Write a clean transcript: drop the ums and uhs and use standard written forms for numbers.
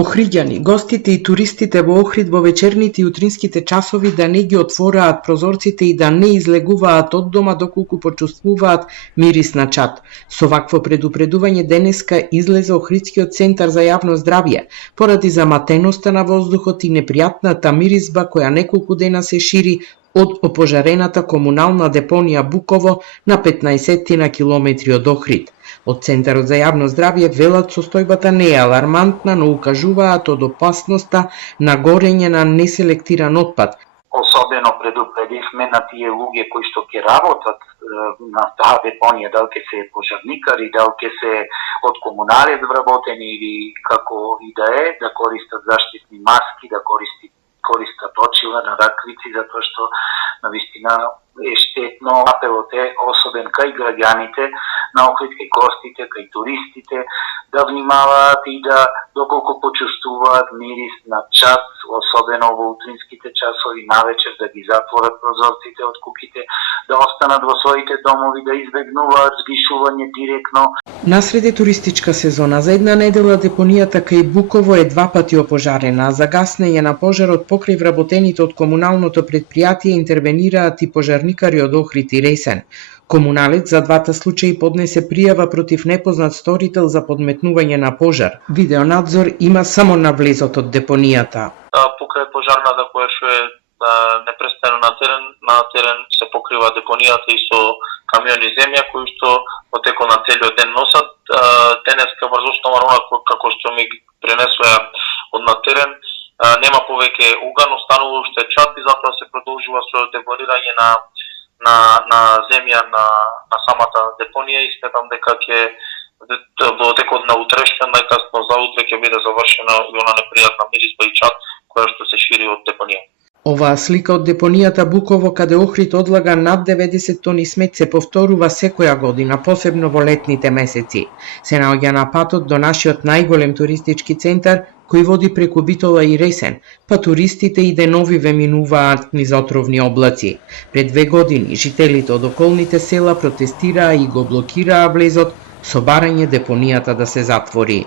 Охриѓани, гостите и туристите во Охрид во вечерните и утринските часови да не ги отвораат прозорците и да не излегуваат од дома доколку почувствуваат мирис на чад. Со вакво предупредување денеска излезе Охридскиот центар за јавно здравје, поради заматеноста на воздухот и непријатната миризба која неколку дена се шири од опожарената комунална депонија Буково на 15 на километри од Охрид. Од Центарот за јавно здравје велат состојбата не е алармантна, но укажуваат од опасноста на горење на неселектиран отпад. Особено предупредивме на тие луѓе кои што ќе работат на таа депонија, дали ќе се пожарникари, дали ќе се од комуналец вработени или како и да користат заштитни маски, да користат очила на раквици, затоа што навистина е штетно. Апелот е особен кај граѓаните на Охрид, кај гостите, кај туристите, да внимаваат и да доколку почувствуваат мирис на чад, особено во утринските часови, навечер да ги затворат прозорците од куќите, да останат во своите домови, да избегнуваат згишување директно. Насреде туристичка сезона, за една недела депонијата кај Буково е 2 пати опожарена, а за гаснење на пожарот покрај вработените од комуналното претпријатие интервенираат и пожарникари од Охрид и Ресен. Комуналец за двата случаи поднесе пријава против непознат сторител за подметнување на пожар. Видеонадзор има само на влезот од депонијата. Покрај пожарната која што е непрестано на терен се покрива депонијата и со камиони земја кои што во текот на целиот ден носат. Денеска врз основа на како што ми пренесоа од на терен, нема повеќе уган, останува уште чад и затоа се продолжува со депонирање на земја на самата депонија и сметам дека ќе во текот на утрешен, најкасно за утре ќе биде завршена и она непријатна миризба и чад која што се шири од депонија. Оваа слика од депонијата Буково, каде Охрид одлага над 90 тони смет, се повторува секоја година, посебно во летните месеци. Се наоѓа на патот до нашиот најголем туристички центар, кој води преку Битола и Ресен, па туристите и деновиве минуваат низ отровни облаци. Пред 2 години жителите од околните села протестираа и го блокираа влезот со барање депонијата да се затвори.